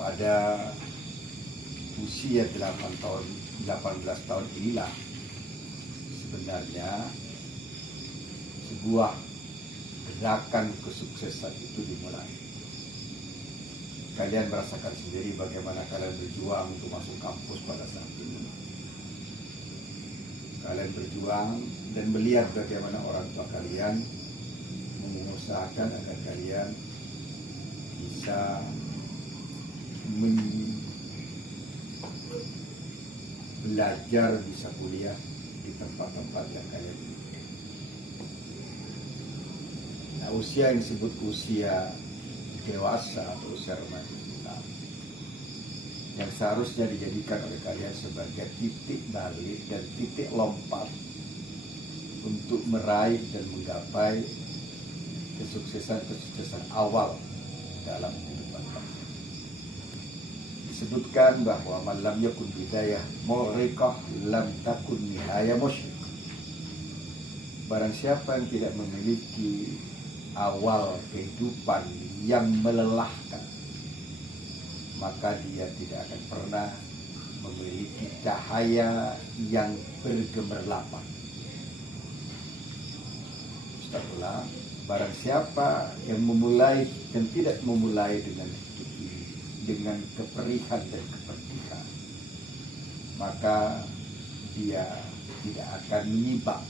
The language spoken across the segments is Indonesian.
pada usia 18 tahun inilah sebenarnya sebuah gerakan kesuksesan itu dimulai. Kalian merasakan sendiri bagaimana kalian berjuang untuk masuk kampus pada saat ini. Kalian berjuang dan melihat bagaimana orang tua kalian mengusahakan agar kalian bisa belajar, bisa kuliah di tempat-tempat yang kalian inginkan. Nah, usia yang disebut usia dewasa atau usia remaja yang seharusnya dijadikan oleh kalian sebagai titik balik dan titik lompat untuk meraih dan menggapai kesuksesan awal dalam kehidupan kalian. Disebutkan bahwa man lam yakun bidayah mughriqah lam takun nihayah musyrik. Barang siapa yang tidak memiliki awal kehidupan yang melelahkan, maka dia tidak akan pernah memiliki cahaya yang bergemerlapan. Ustaz ulang, barang siapa yang memulai dan tidak memulai dengan keperihan dan kepedihan, maka dia tidak akan menyibak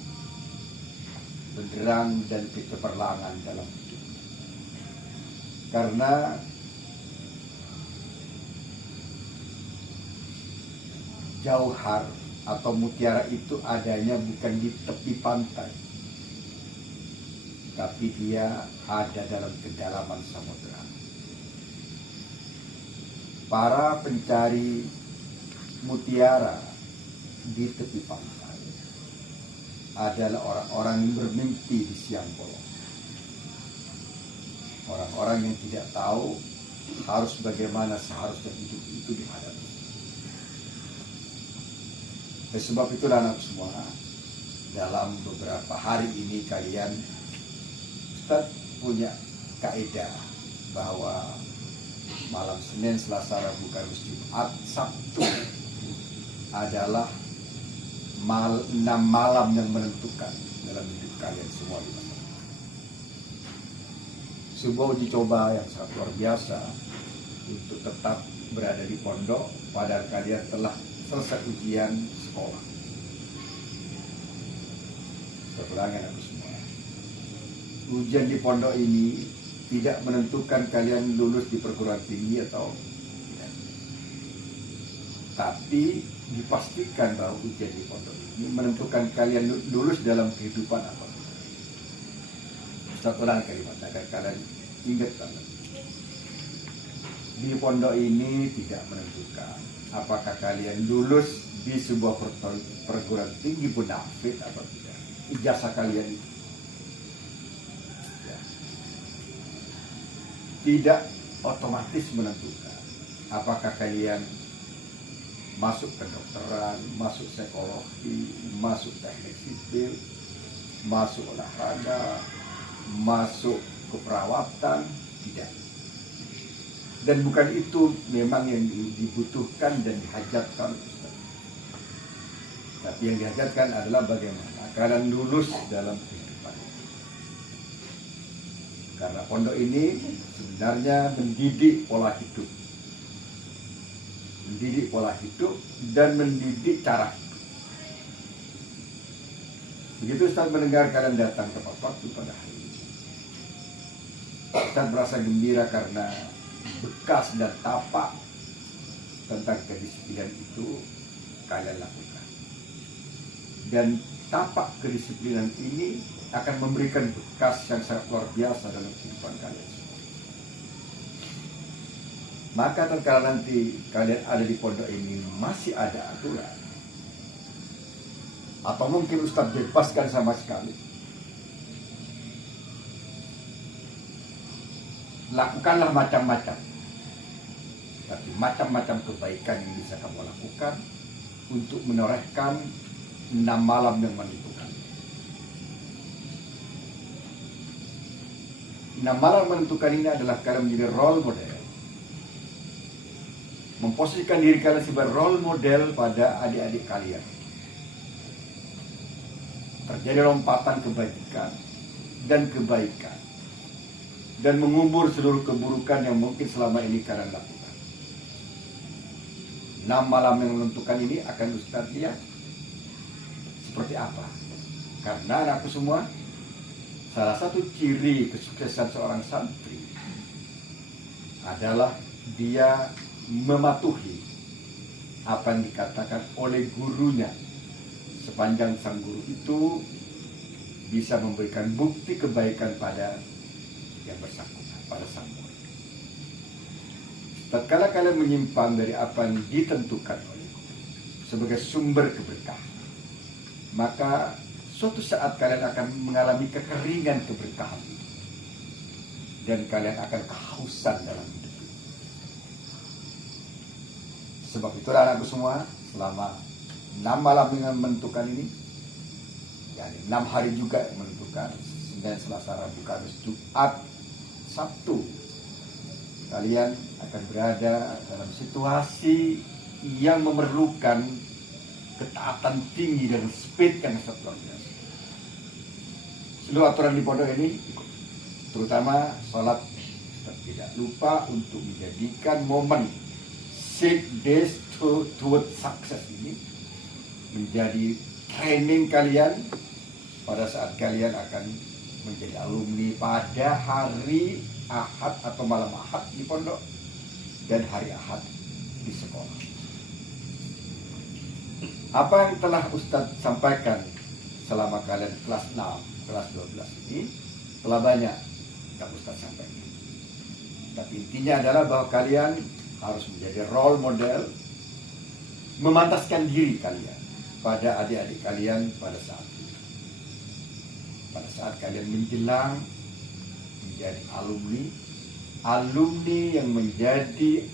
benderang dan kecemerlangan dalam hidup. Karena jauhar atau mutiara itu adanya bukan di tepi pantai, tapi dia ada dalam kedalaman samudera. Para pencari mutiara di tepi pantai adalah orang-orang yang bermimpi di siang bolong. Orang-orang yang tidak tahu harus bagaimana seharusnya hidup itu dihadapi. Oleh sebab itulah anak semua, dalam beberapa hari ini kalian, Ustaz punya kaidah bahwa malam Senin, Selasa, Rabu, Kamis, Jumat, Sabtu adalah 6 malam yang menentukan dalam hidup kalian semua di masa depan. Sebuah uji coba yang sangat luar biasa untuk tetap berada di pondok padahal kalian telah selesai ujian sekolah. Seberangan aku semua. Ujian di pondok ini tidak menentukan kalian lulus di perguruan tinggi atau tidak. Tapi dipastikan bahwa ujian di pondok ini menentukan kalian lulus dalam kehidupan apa. Ustaz ulang kalimat agar kalian ingat banget. Di pondok ini tidak menentukan apakah kalian lulus di sebuah perguruan tinggi munafik atau tidak. Ijazah kalian itu tidak otomatis menentukan apakah kalian masuk kedokteran, masuk psikologi, masuk teknik sipil, masuk olahraga, masuk keperawatan, tidak. Dan bukan itu memang yang dibutuhkan dan dihajatkan. Tapi yang dihajatkan adalah bagaimana kalian lulus dalam kehidupan. Karena pondok ini sebenarnya mendidik pola hidup. Mendidik pola hidup dan mendidik cara hidup. Begitu Ustaz mendengar kalian datang tepat waktu pada hari ini, Ustaz merasa gembira karena bekas dan tapak tentang kedisiplinan itu kalian lakukan. Dan tapak kedisiplinan ini akan memberikan bekas yang sangat luar biasa dalam kehidupan kalian semua. Maka tatkala nanti kalian ada di pondok ini masih ada aturan, atau mungkin Ustaz bebaskan sama sekali, lakukanlah macam-macam. Tapi macam-macam kebaikan yang bisa kamu lakukan untuk menorehkan 6 malam yang menentukan. 6 malam menentukan ini adalah kalian menjadi role model memposisikan diri kalian sebagai role model pada adik-adik kalian. Terjadi lompatan kebajikan dan kebaikan, dan mengubur seluruh keburukan yang mungkin selama ini kalian lakukan. 6 malam yang menentukan ini akan Ustaz lihat seperti apa. Karena anakku semua, salah satu ciri kesuksesan seorang santri adalah dia mematuhi apa yang dikatakan oleh gurunya, sepanjang sang guru itu bisa memberikan bukti kebaikan pada yang bersangkutan, pada sang murid. Tatkala kalian menyimpang dari apa yang ditentukan oleh guru sebagai sumber keberkahan, maka suatu saat kalian akan mengalami kekeringan keberkahan itu, dan kalian akan kehausan dalam hidup ini. Sebab itulah anakku semua, selama 6 malam yang menentukan ini, yakni 6 hari juga yang menentukan, Senin, Selasa, Rabu, Kamis, Jumat, Sabtu, kalian akan berada dalam situasi yang memerlukan ketaatan tinggi dan speed yang sangat luar biasa. Seluruh aturan di pondok ini ikut, terutama sholat. Tidak lupa untuk menjadikan momen 6 days toward success ini menjadi training kalian pada saat kalian akan menjadi alumni pada hari Ahad atau malam Ahad di pondok dan hari Ahad di sekolah. Apa yang telah Ustadz sampaikan selama kalian kelas 6, kelas 12 ini telah banyak yang Ustadz sampaikan. Tapi intinya adalah bahwa kalian harus menjadi role model, memantaskan diri kalian pada adik-adik kalian pada saat itu. Pada saat kalian menjelang menjadi alumni yang menjadi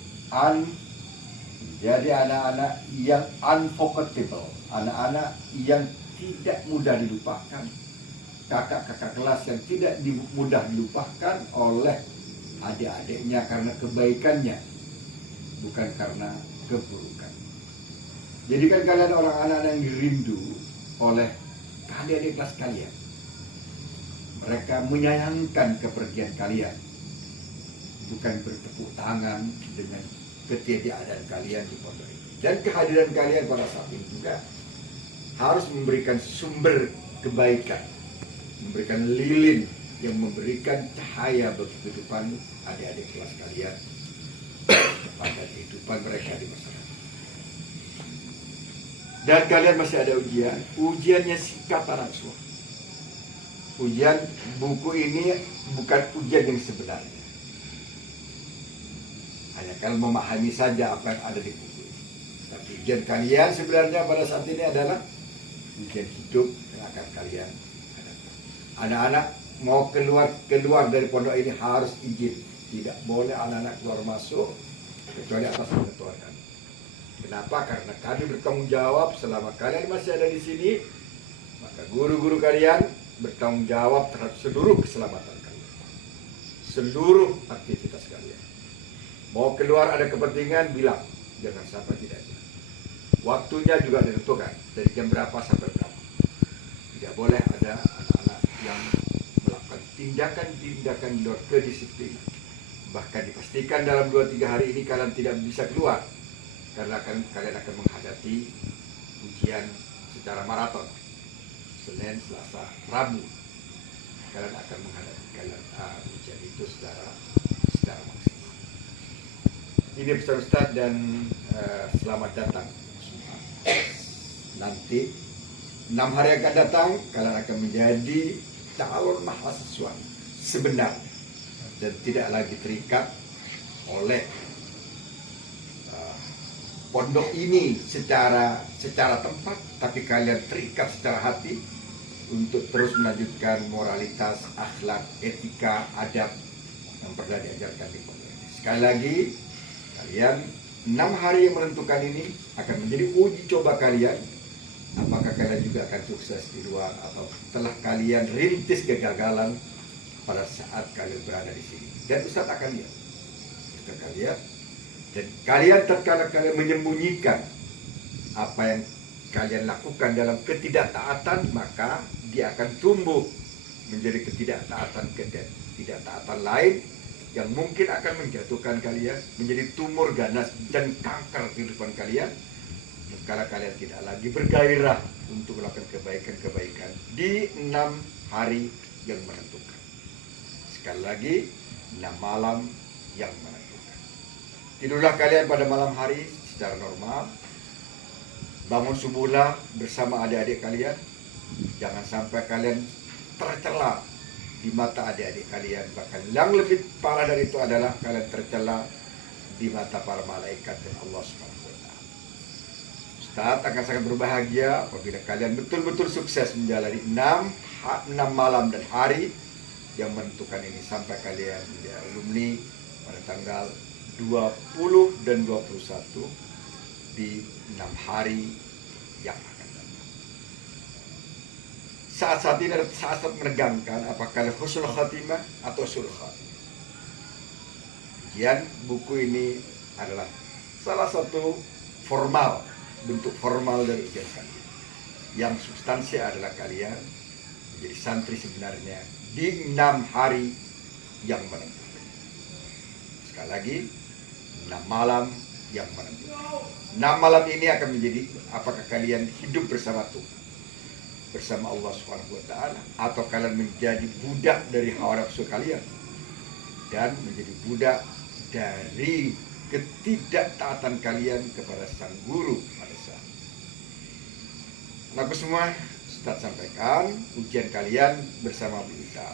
anak-anak yang unforgettable, anak-anak yang tidak mudah dilupakan, kakak-kakak kelas yang tidak mudah dilupakan oleh adik-adiknya karena kebaikannya, bukan karena keburukan. Jadikan kalian orang anak-anak yang dirindu oleh adik-adik kelas kalian. Mereka menyayangkan kepergian kalian, bukan bertepuk tangan dengan ketiadaan kalian di pondok ini. Dan kehadiran kalian pada saat ini juga harus memberikan sumber kebaikan, memberikan lilin yang memberikan cahaya bagi kehidupan adik-adik kelas kalian pada kehidupan mereka di masyarakat. Dan kalian masih ada ujian. Ujiannya singkat anak semua. Ujian buku ini bukan ujian yang sebenarnya. Hanya kalian memahami saja apa yang ada di buku ini. Tapi ujian kalian sebenarnya pada saat ini adalah ujian hidup yang akan kalian hadapi. Anak-anak mau keluar dari pondok ini harus izin. Tidak boleh anak-anak keluar masuk kecuali atas ketentuan kami. Kenapa? Karena kami bertanggung jawab selama kalian masih ada di sini. Maka guru-guru kalian bertanggung jawab terhadap seluruh keselamatan kalian, seluruh aktivitas kalian. Mau keluar ada kepentingan, bilang, jangan sampai tidak. Waktunya juga ditentukan dari jam berapa sampai berapa. Tidak boleh ada anak-anak yang melakukan tindakan-tindakan di luar kedisiplinan. Bahkan dipastikan dalam 2-3 hari ini kalian tidak bisa keluar, karena kalian akan menghadapi ujian secara maraton. Senin, Selasa, Rabu kalian akan menghadapi ujian itu secara maksimal. Ini pesan Ustaz dan selamat datang. Nanti 6 hari akan datang kalian akan menjadi calon mahasiswa sebenarnya dan tidak lagi terikat oleh pondok ini secara tempat, tapi kalian terikat secara hati untuk terus melanjutkan moralitas, akhlak, etika, adab yang pernah diajarkan di pondok ini. Sekali lagi, kalian 6 hari yang menentukan ini akan menjadi uji coba kalian. Apakah kalian juga akan sukses di luar atau telah kalian rintis kegagalan pada saat kalian berada di sini. Dan Ustaz akan lihat. Ustaz akan lihat Dan kalian tatkala kalian menyembunyikan apa yang kalian lakukan dalam ketidaktaatan, maka dia akan tumbuh menjadi ketidaktaatan lain yang mungkin akan menjatuhkan kalian, menjadi tumor ganas dan kanker kehidupan kalian. Kalau kalian tidak lagi bergairah untuk melakukan kebaikan-kebaikan di 6 hari yang menentukan. Sekali lagi, 6 malam yang menentukan. Tidurlah kalian pada malam hari secara normal. Bangun subuhlah bersama adik-adik kalian. Jangan sampai kalian tercela di mata adik-adik kalian. Bahkan yang lebih parah dari itu adalah kalian tercela di mata para malaikat dan Allah SWT. Ustaz akan sangat berbahagia apabila kalian betul-betul sukses menjalani 6 malam dan hari yang menentukan ini sampai kalian menjadi alumni pada tanggal 20 dan 21 di 6 hari yang akan datang. Saat-saat ini adalah saat-saat menegangkan, apakah husnul khatimah atau su'ul khatimah. Kemudian buku ini adalah salah satu bentuk formal dari ujian kalian. Yang substansi adalah kalian menjadi santri sebenarnya di 6 hari yang menentukan. Sekali lagi, 6 malam yang menentukan. 6 malam ini akan menjadi apakah kalian hidup bersama Tuhan, bersama Allah SWT, atau kalian menjadi budak dari hawa nafsu kalian dan menjadi budak dari ketidaktaatan kalian kepada sang guru pada saat. Anakku semua, Ustaz sampaikan ujian kalian bersama kita.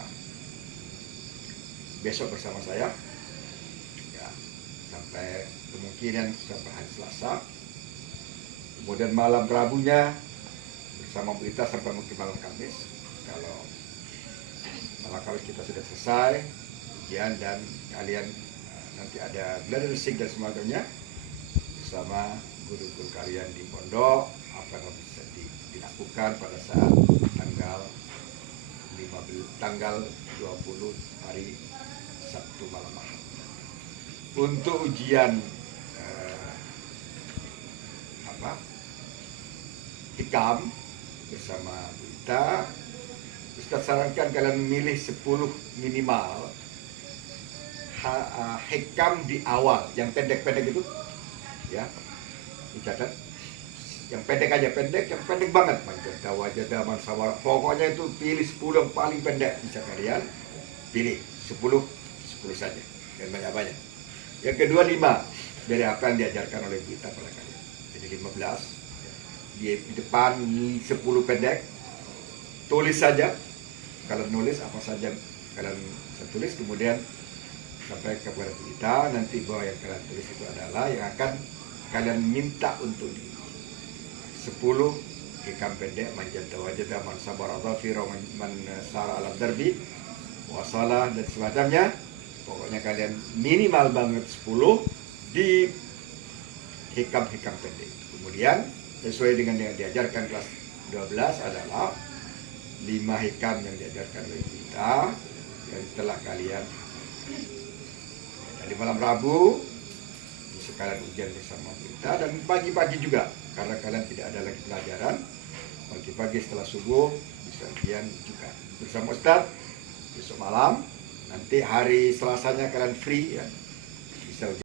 Besok bersama saya, ya, sampai kemungkinan sampai hari Selasa. Kemudian malam Rabunya bersama kita sampai mungkin malam Kamis. Kalau malam Kamis kita sudah selesai ujian dan kalian nanti ada gladi resik dan sebagainya bersama guru-guru kalian di pondok, apa yang bisa dilakukan pada saat tanggal 20 hari Sabtu malam Ahad. Untuk ujian hikam bersama kita, Ustaz sarankan kalian memilih 10 minimal hikam di awal, yang pendek-pendek itu, ya, dicatat. Yang pendek aja, yang pendek banget. Wajah sabar. Pokoknya itu pilih 10 yang paling pendek bisa kalian pilih. 10 saja, dan banyak-banyak. Yang kedua 5 dari apa yang diajarkan oleh kita pada kalian. Jadi 15 di depan 10 pendek. Tulis saja. Kalian nulis apa saja kalian tulis, kemudian sampai kepada kita. Nanti bahwa yang kalian tulis itu adalah yang akan kalian minta untuk 10 hikam pendek, manjata wajada man sabara dhafira man sara alam darbi wasalah dan semacamnya. Pokoknya kalian minimal banget 10 di hikam-hikam pendek. Kemudian sesuai dengan yang diajarkan kelas 12 adalah 5 hikam yang diajarkan oleh kita yang telah kalian di malam Rabu sekalian ujian bersama kita, dan pagi-pagi juga karena kalian tidak ada lagi pelajaran. Pagi-pagi setelah subuh bisa ujian juga bersama Ustaz. Besok malam, nanti hari Selasanya kalian free ya, bisa ujian.